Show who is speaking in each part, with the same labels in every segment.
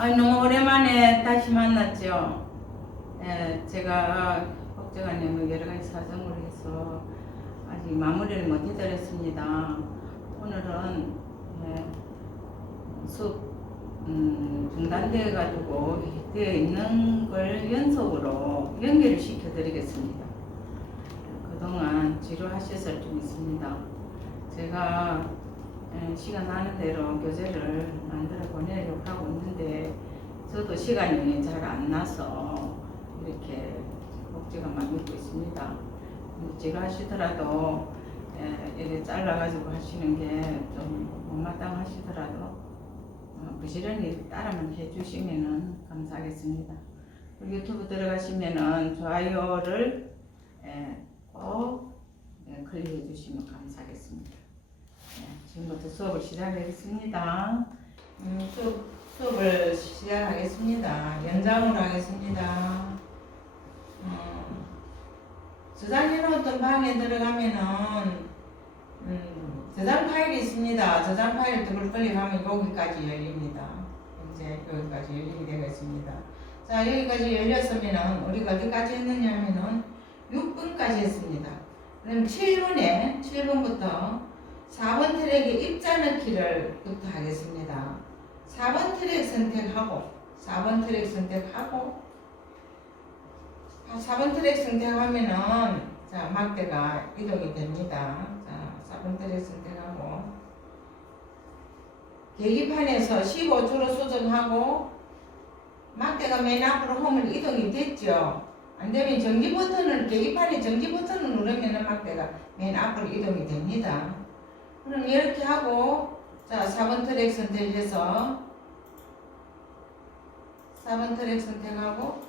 Speaker 1: 아, 너무 오랜만에 다시 만났죠. 예, 제가 걱정하는 여러 가지 사정으로 해서 아직 마무리를 못 해드렸습니다. 오늘은 예, 수업 음, 중단되어 가지고 되어 있는 걸 연속으로 연결을 시켜 드리겠습니다. 그동안 지루하셨을 좀 있습니다. 제가 예, 시간 나는 대로 교재를 만들어 보내려고 하고 있는데 저도 시간이 잘 안 나서 이렇게 복지가 많이 있고 있습니다. 지루하시더라도 예, 이렇게 잘라가지고 하시는 게 좀 못마땅하시더라도 어, 부지런히 따라만 해주시면 감사하겠습니다. 유튜브 들어가시면은 좋아요를 예, 꼭 예, 클릭해 주시면 감사하겠습니다. 네, 지금부터 수업을 시작하겠습니다. 음, 수업, 수업을 시작하겠습니다. 연장으로 하겠습니다. 음, 저장해놓았던 방에 들어가면은 음, 저장 파일이 있습니다. 저장 파일 더블 클릭하면 여기까지 열립니다. 이제 여기까지 열리게 되겠습니다. 자 여기까지 열렸으면은 우리가 어디까지 했느냐면은 6분까지 했습니다. 그럼 7분에 7분부터 4번 트랙에 입자 넣기를 부터 하겠습니다. 4번 트랙 선택하고 4번 트랙 선택하고 4번 트랙 선택하면은 자 막대가 이동이 됩니다. 자 4번 트랙 선택하고 계기판에서 15초로 수정하고 막대가 맨 앞으로 홈을 이동이 됐죠. 안 되면 정지 버튼을 계기판에 정지 버튼을 누르면 막대가 맨 앞으로 이동이 됩니다. 그럼 이렇게 하고 자 4번 트랙 선택해서 4번 트랙 선택하고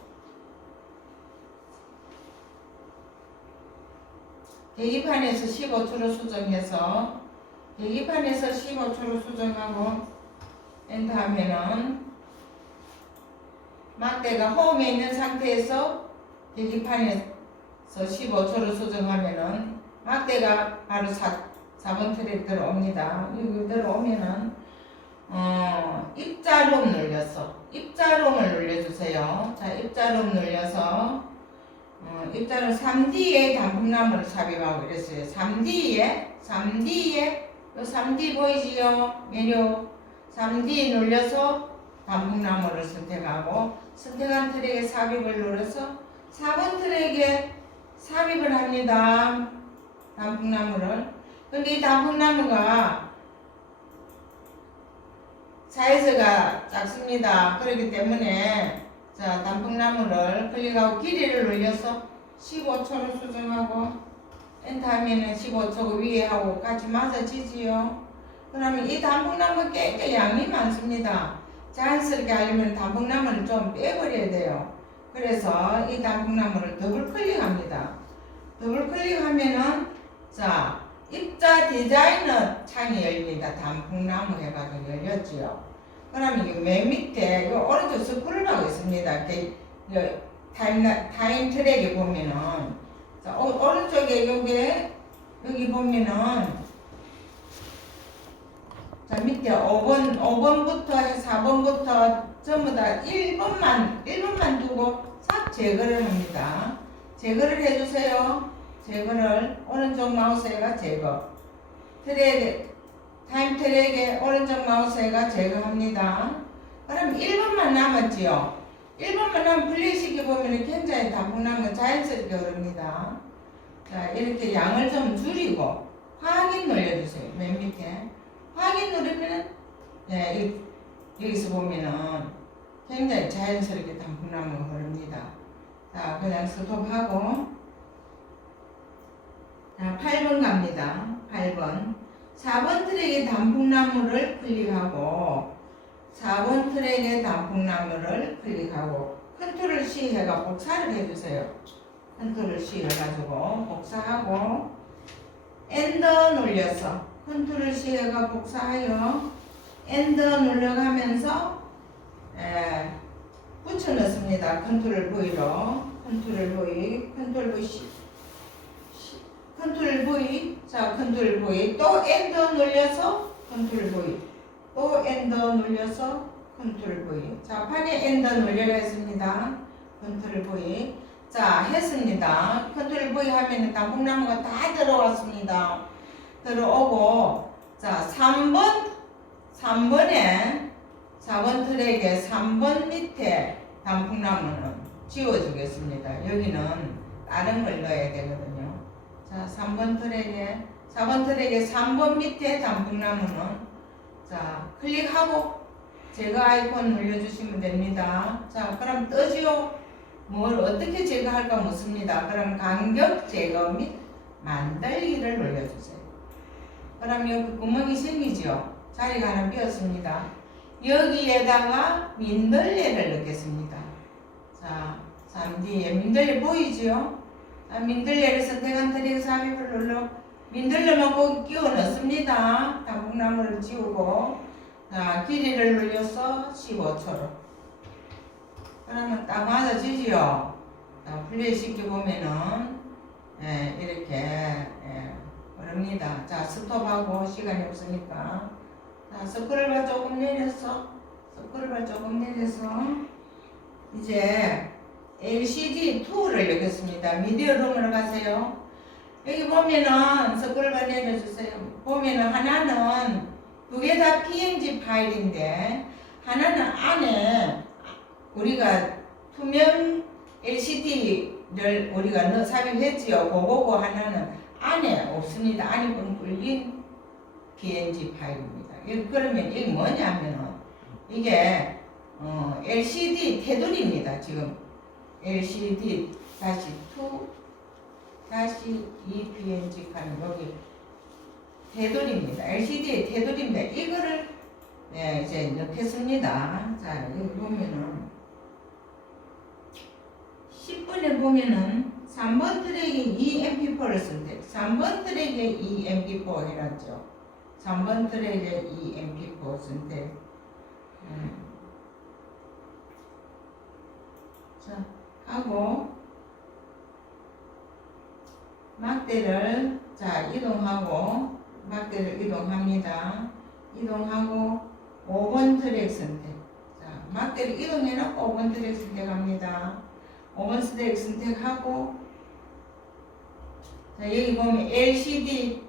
Speaker 1: 계기판에서 15초로 수정해서 계기판에서 15초로 수정하고 엔터 하면은 막대가 홈에 있는 상태에서 계기판에서 15초로 수정하면은 막대가 바로 4, 4번 트랙 들어옵니다. 여기 들어오면은 어, 입자룸 눌렸어. 입자룸을 눌러주세요. 자, 입자룸 눌려서 어, 입자룸 3D에 단풍나무를 삽입하고 이랬어요. 3D에 3D에 요 3D 보이지요? 메뉴 3D 눌려서 단풍나무를 선택하고 선택한 트랙에 삽입을 눌러서 4번 트랙에 삽입을 합니다. 단풍나무를. 근데 이 단풍나무가 사이즈가 작습니다. 그렇기 때문에 자 단풍나무를 클릭하고 길이를 올려서 15초로 수정하고 엔터하면은 15초 위에 하고 같이 맞아지지요. 그러면 이 단풍나무 꽤 양이 많습니다. 자연스럽게 하려면 단풍나무를 좀 빼버려야 돼요. 그래서 이 단풍나무를 더블 클릭합니다. 더블 클릭하면은 자 입자 디자이너 창이 열립니다. 단풍나무 해가지고 열렸지요. 그러면 이맨 밑에 이 오른쪽 스크롤하고 있습니다. 타임 타임 트랙에 보면은 자 오, 오른쪽에 요게 여기 보면은 자 밑에 5번 5번부터 4번부터 전부 다 1번만 1번만 두고 싹 제거를 합니다. 제거를 해주세요. 제거를 오른쪽 마우스가 제거. 트랙 타임 트랙에 오른쪽 마우스가 제거합니다. 그럼 1번만 남았지요. 1번만 남으면 플레이시켜 보면 굉장히 단풍나무가 자연스럽게 흐릅니다. 자 이렇게 양을 좀 줄이고 확인 눌러주세요. 맨 밑에 확인 누르면은 네, 이- 여기서 보면은 굉장히 자연스럽게 단풍나무가 흐릅니다. 자 그냥 스톱하고 자 8번 갑니다. 8번 4번 트랙의 단풍나무를 클릭하고 4번 트랙의 단풍나무를 클릭하고 컨트롤 C 해가 복사를 해주세요. 컨트롤 C 해가지고 복사하고 엔더 눌려서 컨트롤 C 해가 복사하여 엔더 눌러가면서 에, 붙여 넣습니다. 컨트롤 V로 컨트롤 V 컨트롤 V C 컨트롤 V 자 컨트롤 V 또 엔더 눌려서 컨트롤 V 또 엔더 눌려서 컨트롤 V. 자, 판에 엔더 눌려라 했습니다. 컨트롤 V. 자, 했습니다. 컨트롤 V 하면은 단풍나무가 다 들어왔습니다. 들어오고, 자, 3번, 3번에 4번 트랙에 3번 밑에 단풍나무는 지워주겠습니다. 여기는 다른 걸 넣어야 되거든요. 자, 3번 트랙에, 4번 트랙에 3번 밑에 단풍나무는 자, 클릭하고 제거 아이콘 눌러주시면 됩니다. 자, 그럼 뜨지요? 뭘 어떻게 제거할까 묻습니다. 그럼 간격 제거 및 만들기를 눌러주세요. 그럼 여기 구멍이 생기죠? 자리가 하나 비었습니다. 여기에다가 민들레를 넣겠습니다. 자, 3D에 민들레 보이지요? 아, 민들레를 선택한 트릭 삽입을 눌러 민들레만 꼭 끼워 넣습니다. 단풍나무를 지우고 자, 길이를 눌려서 15초로 그러면 딱 맞아지지요? 자, 플레이 시켜 보면은 예, 이렇게 예, 그럽니다. 자, 스톱하고 시간이 없으니까 자, 스크롤바 조금 내려서 스크롤바 조금 내려서 이제 LCD 2를 여겼습니다. 미디어 룸으로 가세요. 여기 보면은 스크롤바 내려주세요. 보면은 하나는 두 개 다 PNG 파일인데 하나는 안에 우리가 투명 LCD를 우리가 넣 삽입했지요. 그거고 하나는 안에 없습니다. 안에 뻥 뚫린 PNG 파일입니다. 이- 그러면 이게 뭐냐면은 이게 어, LCD 테두리입니다. 지금 LCD 다시 2 다시 이 PNG 칸 여기 테두리입니다. LCD 테두리입니다. 이거를 네, 이제 넣겠습니다. 자, 여기 보면은 10번에 보면은 3번 트랙에 이 MP4를 선택. 3번 트랙에 이 MP4 해놨죠. 3번 트랙에 이 MP4 선택. 음. 자, 하고 막대를 자 이동하고 막대를 이동합니다. 이동하고 5번 트랙 선택. 자, 막대를 이동해 놓고 5번 트랙 선택합니다. 5번 트랙 선택하고 자 여기 보면 LCD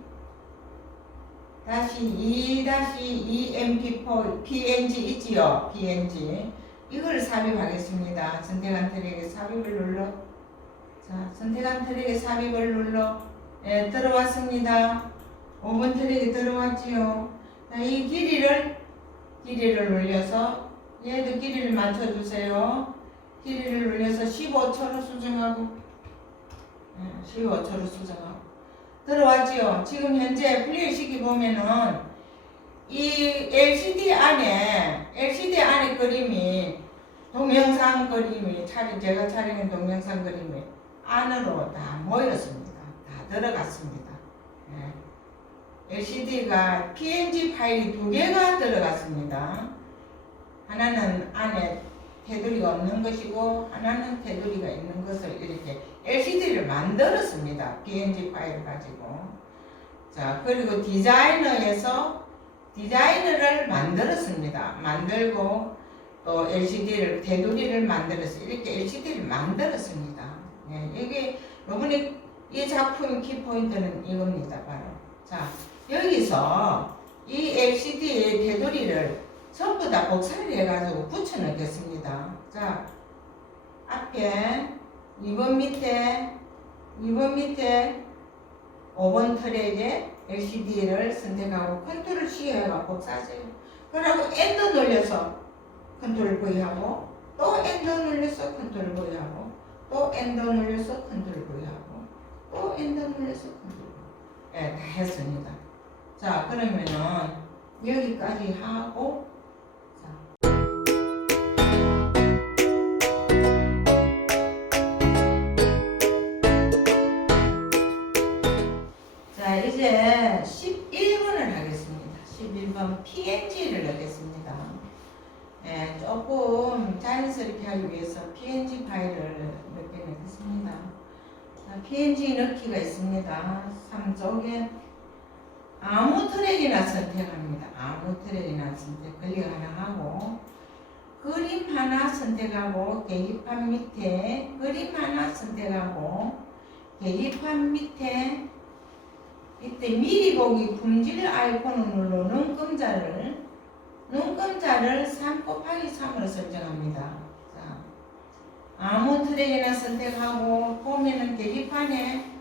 Speaker 1: 다시 2 다시 2 MP4 PNG 있지요? PNG 이걸 삽입하겠습니다. 선택한 트랙에 삽입을 눌러 자 선택한 트랙에 삽입을 눌러 예, 들어왔습니다. 5번 트랙에 들어왔지요. 자, 이 길이를 길이를 올려서 얘도 길이를 맞춰주세요. 길이를 올려서 15초로 수정하고 예, 15초로 수정하고 들어왔지요. 지금 현재 플레이 시기 보면은 이 LCD 안에 LCD 안에 그림이 동영상 그림이 촬영 제가 촬영한 동영상 그림이 안으로 다 모였습니다. 다 들어갔습니다. LCD가 PNG 파일이 두 개가 들어갔습니다. 하나는 안에 테두리가 없는 것이고 하나는 테두리가 있는 것을 이렇게 LCD를 만들었습니다. PNG 파일을 가지고. 자, 그리고 디자이너에서 디자이너를 만들었습니다. 만들고 또 LCD를 테두리를 만들어서 이렇게 LCD를 만들었습니다. 예, 이게 이번에 이 작품 키포인트는 이겁니다. 바로 자 여기서 이 LCD의 테두리를 전부 다 복사를 해가지고 붙여 넣겠습니다. 자 앞에 2번 밑에 2번 밑에 5번 트랙에 LCD를 선택하고 컨트롤 C 해가 복사하세요. 그리고 엔더 눌려서 컨트롤 V 하고 또 엔더 눌려서 컨트롤 V 하고 또 엔더 눌려서 컨트롤 V 하고 또 엔더 눌려서 컨트롤 V 예, 다 했습니다. 자, 그러면은 여기까지 하고 11번 PNG를 넣겠습니다. 예, 조금 자연스럽게 하기 위해서 PNG 파일을 몇 개 넣겠습니다. 자, PNG 넣기가 있습니다. 3쪽에 아무 트랙이나 선택합니다. 아무 트랙이나 선택 클릭 하나 하고 그림 하나 선택하고 계기판 밑에 그림 하나 선택하고 계기판 밑에 이때 미리 보기 품질 아이콘을 눌러 눈금자를 눈금자를 3 곱하기 3으로 설정합니다. 자, 아무 트랙이나 선택하고 보면은 계기판에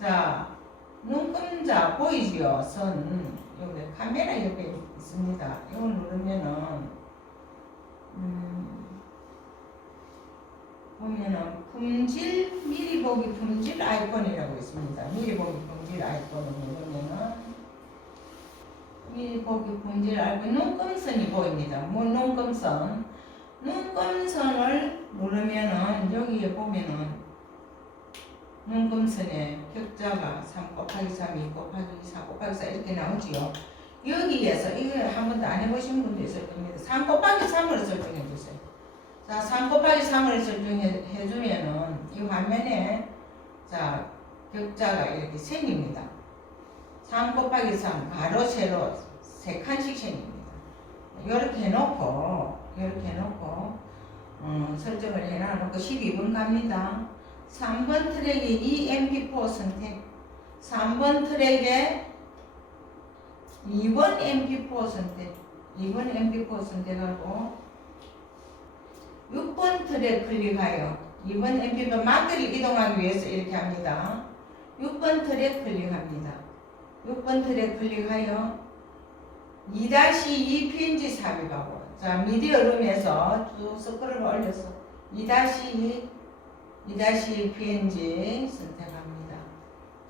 Speaker 1: 자 눈금자 보이지요? 선 여기 카메라 옆에 있습니다. 이걸 누르면은 음, 보면은 품질 미리 보기 품질 아이콘이라고 있습니다. 미리 보기 품질 아이콘을 누르면은 미리 보기 품질 아이콘 눈금선이 보입니다. 뭐 눈금선 눈금선을 누르면은 여기에 보면은 눈금선에 격자가 3 곱하기 3, 2 곱하기 4 곱하기 4 이렇게 나오지요. 여기에서 이거 한 번도 안 해보신 분도 있을 겁니다. 3 곱하기 3으로 설정해 주세요. 자, 3 곱하기 3으로 설정해 주면은 이 화면에 자 격자가 이렇게 생깁니다. 3 곱하기 3 가로 세로 세 칸씩 생깁니다. 이렇게 해놓고 이렇게 해놓고 어, 설정을 해놔놓고 12번 갑니다. 3번 트랙에 EMP4 선택 3번 트랙에 2번 MP4 선택 2번 MP4 선택하고 6번 트랙 클릭하여 2번 MP4 마크를 이동하기 위해서 이렇게 합니다 6번 트랙 클릭합니다 6번 트랙 클릭하여 2-2 PNG 삽입하고 자 미디어 룸에서 쭉 스크롤 올려서 2-2 2-2 PNG 선택합니다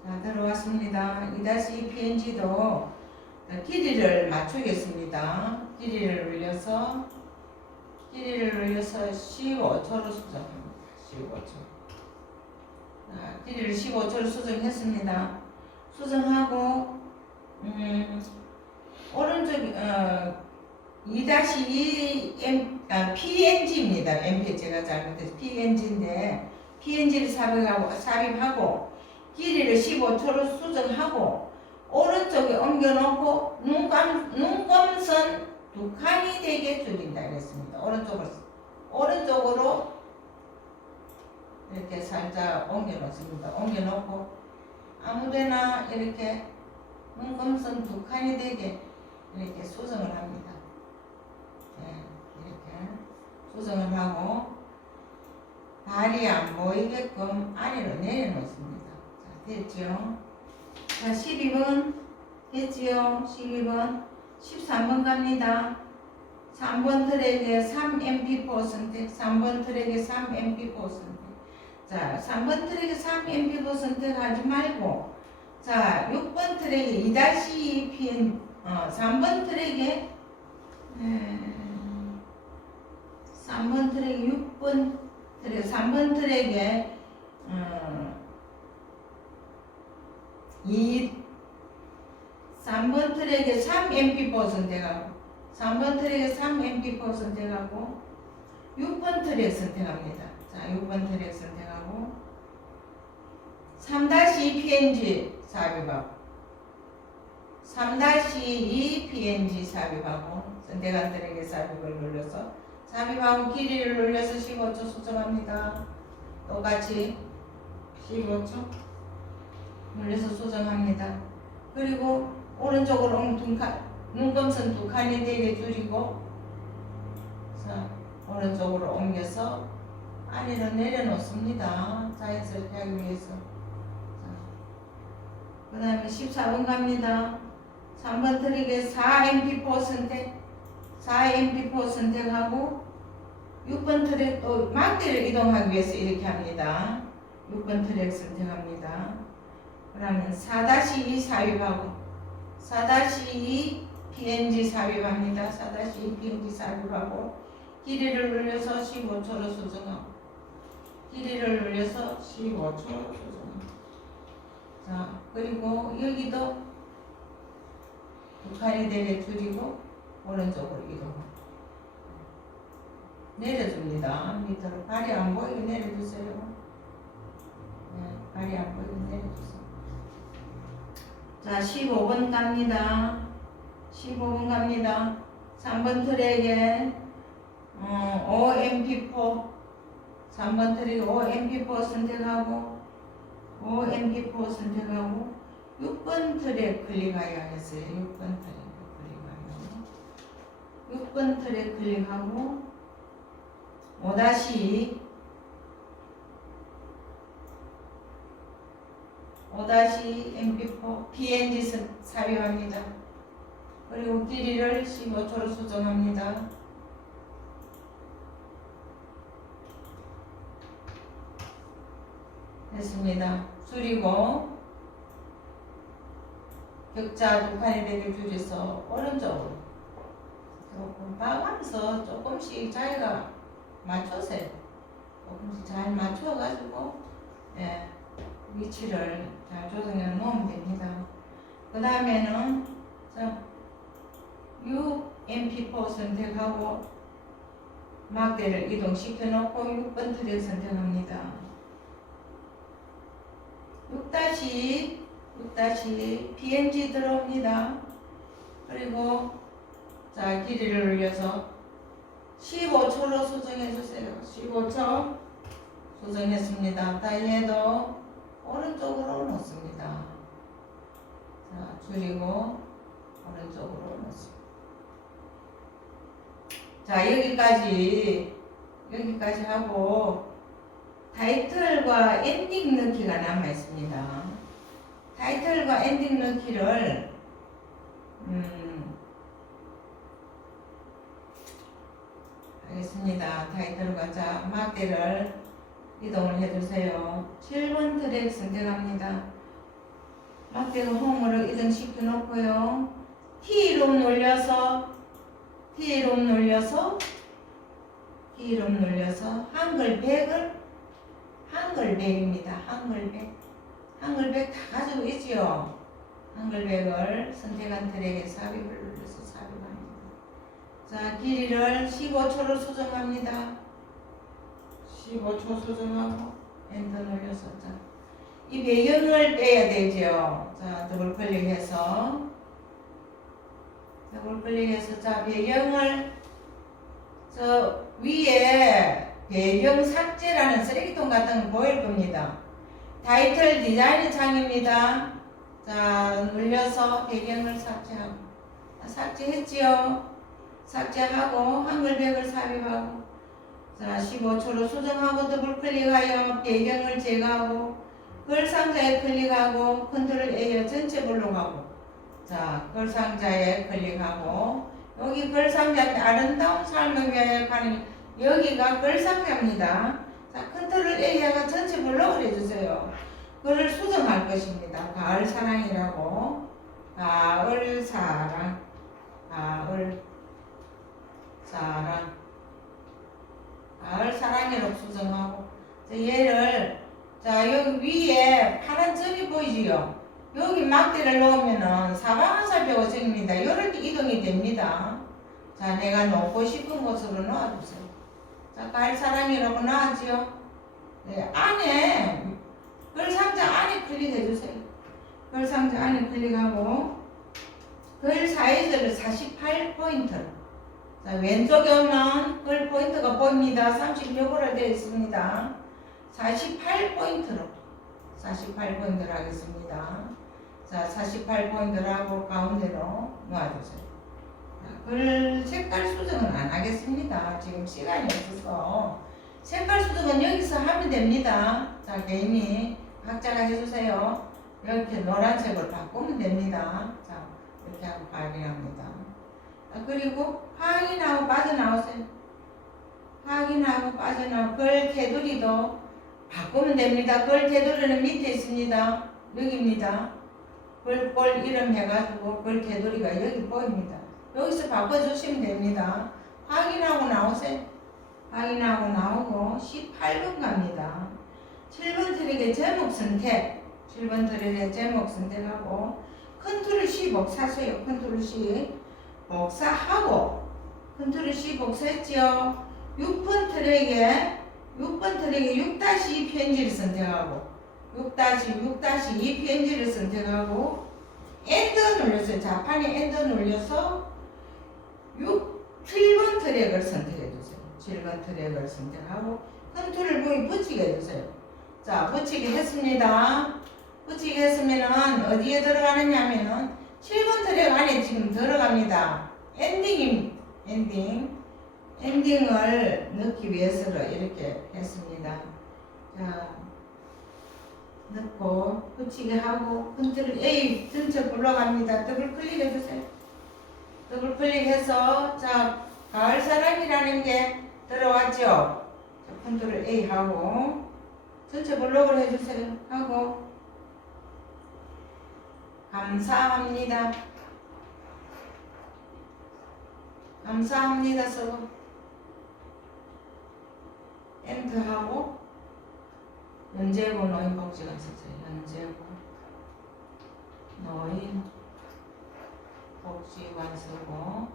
Speaker 1: 자 들어왔습니다 2-2 PNG도 길이를 맞추겠습니다. 길이를 올려서 길이를 올려서 15초로 수정합니다. 15초. 자, 길이를 15초로 수정했습니다. 수정하고 음, 오른쪽 어, 2-2 M, 아, PNG입니다. MP 제가 잘못해서 PNG인데 PNG를 삽입하고, 삽입하고 길이를 15초로 수정하고 오른쪽에 옮겨놓고 눈감, 눈감선 두 칸이 되게 줄인다 이랬습니다. 오른쪽으로, 오른쪽으로 이렇게 살짝 옮겨놓습니다. 옮겨놓고 아무데나 이렇게 눈감선 두 칸이 되게 이렇게 수정을 합니다. 네, 이렇게 수정을 하고 발이 안 보이게끔 아래로 내려놓습니다. 자, 됐죠? 자, 12번 됐지요? 12번 13번 갑니다. 3번 트랙에 3MP4 선택 3번 트랙에 3MP4 선택 자, 3번 트랙에 3MP4 선택하지 말고 자, 6번 트랙에 2-2 PN 어, 3번 트랙에 음, 3번 트랙에 6번 트랙 3번 트랙에 어, 2 3번 트랙에 3MP4 선택하고 3번 트랙에 3MP4 선택하고 6번 트랙 선택합니다. 자, 6번 트랙 선택하고 3-2 PNG 삽입하고 3-2 PNG 삽입하고 트랙에 삽입을 눌러서 삽입하고 길이를 눌러서 15초 수정합니다. 똑같이 15초 눌러서 수정합니다. 그리고 오른쪽으로 두 칸, 눈금선 두 칸이 되게 줄이고 자, 오른쪽으로 옮겨서 아래로 내려놓습니다. 자연스럽게 하기 위해서. 그 다음에 14번 갑니다. 3번 트릭에 4MP4 선택, 4MP4 선택하고 6번 트랙 또 막대를 이동하기 위해서 이렇게 합니다. 6번 트랙 선택합니다. 그러면 4-2 삽입하고 4-2 PNG 삽입합니다. 4-2 PNG 삽입하고 길이를 눌려서 15초로 수정하고 길이를 눌려서 15초로 수정합니다. 자 그리고 여기도 두 칸이 되게 줄이고 오른쪽으로 이동합니다. 내려줍니다. 밑으로 발이 안 보이게 내려주세요. 네, 발이 안 보이게 내려주세요. 자, 15번 갑니다. 15번 갑니다. 3번 트랙에 어, OMP4 3번 트랙 OMP4 선택하고 OMP4 선택하고 6번 트랙 클릭하여야겠어요. 6번 트랙 클릭하여 6번 트랙 클릭하고 5다시 5다시 MP4 PNG 사- 사용합니다. 그리고 길이를 15초로 수정합니다. 됐습니다. 줄이고 격자 두 칸이 되게 줄여서 오른쪽으로 조금 봐가면서 조금씩 자기가 맞춰세요. 조금씩 잘 맞춰가지고 예, 위치를 잘 조정해 놓으면 됩니다. 그 다음에는 자, UMP4 선택하고 막대를 이동시켜 놓고 6번 트랙 선택합니다. 6다시 6다시 PNG 들어옵니다. 그리고 자 길이를 올려서 15초로 수정해 주세요. 15초 수정했습니다. 다이에도 오른쪽으로 놓습니다. 자 줄이고 오른쪽으로 놓습니다. 자 여기까지 여기까지 하고 타이틀과 엔딩 넣기가 남아 있습니다. 타이틀과 엔딩 넣기를 음, 알겠습니다. 타이틀과 자 막대를 이동을 해주세요. 7번 트랙 선택합니다. 막대를 홈으로 이동시켜 놓고요. T로 눌려서 T로 눌려서 T로 눌려서 한글 100을 한글 100입니다. 한글 100. 한글 100다 가지고 있지요. 한글 100을 선택한 트랙에 삽입을 눌러서 삽입합니다. 자, 길이를 15초로 수정합니다. 15초 수정하고 엔터 눌려서 자, 이 배경을 빼야 되죠. 자, 더블 클릭해서 더블 클릭해서 자, 배경을 저 위에 배경 삭제라는 쓰레기통 같은 거 보일 겁니다. 타이틀 디자인 창입니다. 자, 눌려서 배경을 삭제하고. 자, 삭제했지요? 삭제하고, 한글백을 삽입하고. 자, 15초로 수정하고 더블 클릭하여 배경을 제거하고, 글 상자에 클릭하고, 컨트롤 A에 전체 블록하고. 자, 글 상자에 클릭하고, 여기 글 상자 아름다운 삶을 위하여 가는 여기가 글 상자입니다. 자, 컨트롤 A가 전체 블록을 해주세요. 그를 수정할 것입니다. 가을 사랑이라고. 가을 사랑. 가을 사랑. 가을 사랑이라고 수정하고. 자, 얘를, 자, 여기 위에 파란 점이 보이지요? 여기 막대를 놓으면은 사방화살표가 생깁니다. 이렇게 이동이 됩니다. 자, 내가 놓고 싶은 곳으로 놓아주세요. 자, 가을 사랑이라고 나왔지요? 네, 안에 글 상자 안에 클릭해 주세요. 글 상자 안에 클릭하고 글 사이즈를 48포인트로 자, 왼쪽에 오면 글 포인트가 보입니다. 36으로 되어 있습니다. 48포인트로 48포인트로 하겠습니다. 자, 48포인트를 하고 가운데로 놓아주세요. 색깔 수정은 안 하겠습니다. 지금 시간이 없어서 색깔 수정은 여기서 하면 됩니다. 자, 개인이 각자가 해주세요. 이렇게 노란색으로 바꾸면 됩니다. 자, 이렇게 하고 확인합니다. 자, 그리고 확인하고 빠져나오세요. 확인하고 빠져나오고 글 테두리도 바꾸면 됩니다. 글 테두리는 밑에 있습니다. 여기입니다. 글꼴 이름 해가지고 글 테두리가 여기 보입니다. 여기서 바꿔주시면 됩니다. 확인하고 나오세요. 확인하고 나오고 18번 갑니다. 7번 트랙의 제목 선택 7번 트랙의 제목 선택하고 컨트롤 C 복사하세요. 컨트롤 C 복사하고 컨트롤 C 복사했지요. 6번 트랙에 6번 트랙에 6-2 편지를 선택하고 6-6-2 편지를 선택하고 엔터 눌렸어요. 자판에 엔터 눌려서 6, 7번 트랙을 선택해 주세요. 7번 트랙을 선택하고 컨트롤 V 붙이게 해주세요. 자, 붙이게 했습니다. 붙이게 했으면은 어디에 들어가느냐 하면은 7번 트랙 안에 지금 들어갑니다. 엔딩임, 엔딩. 엔딩을 넣기 위해서로 이렇게 했습니다. 자, 넣고 붙이게 하고 컨트롤 A 전체 불러갑니다. 더블 클릭해 주세요. 더블 클릭해서 자 가을 사랑이라는 게 들어왔죠. 자, 컨트롤 A 하고 전체 블록을 해주세요. 하고 감사합니다. 감사합니다 쓰고 엔터하고 연재고 노인 복지관 썼어요. 연재고 노인 복지관 쓰고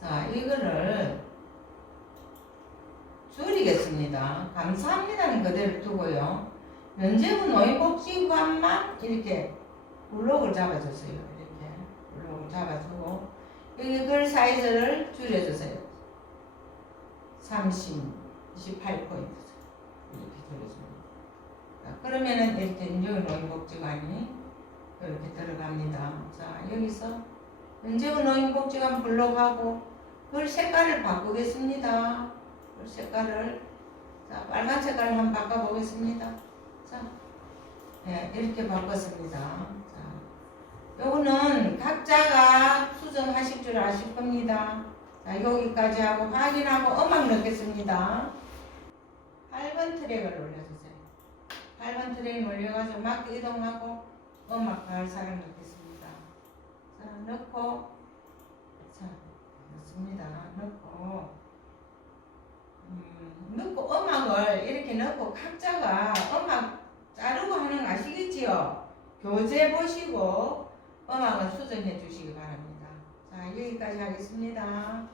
Speaker 1: 자 이거를 줄이겠습니다. 감사합니다는 그대로 두고요. 연재고 노인복지관만 이렇게 블록을 잡아줬어요. 이렇게 블록을 잡아주고 여기 글 사이즈를 줄여주세요. 30, 28포인트 이렇게 줄여줍니다. 자, 그러면은 이렇게 인조의 노인복지관이 이렇게 들어갑니다. 자 여기서 연재구 노인복지관 블록하고 글 색깔을 바꾸겠습니다. 글 색깔을 자 빨간 색깔을 한번 바꿔보겠습니다. 자 네, 이렇게 바꿨습니다. 자, 요거는 각자가 수정하실 줄 아실 겁니다. 자, 여기까지 하고 확인하고 음악 넣겠습니다. 8번 트랙을 올려주 8번 트랙 올려가지고 막 이동하고 음악 발사를 넣겠습니다. 자, 넣고, 자, 넣습니다. 넣고, 음, 넣고 음악을 이렇게 넣고 각자가 음악 자르고 하는 거 아시겠지요? 교재 보시고 음악을 수정해 주시기 바랍니다. 자, 여기까지 하겠습니다.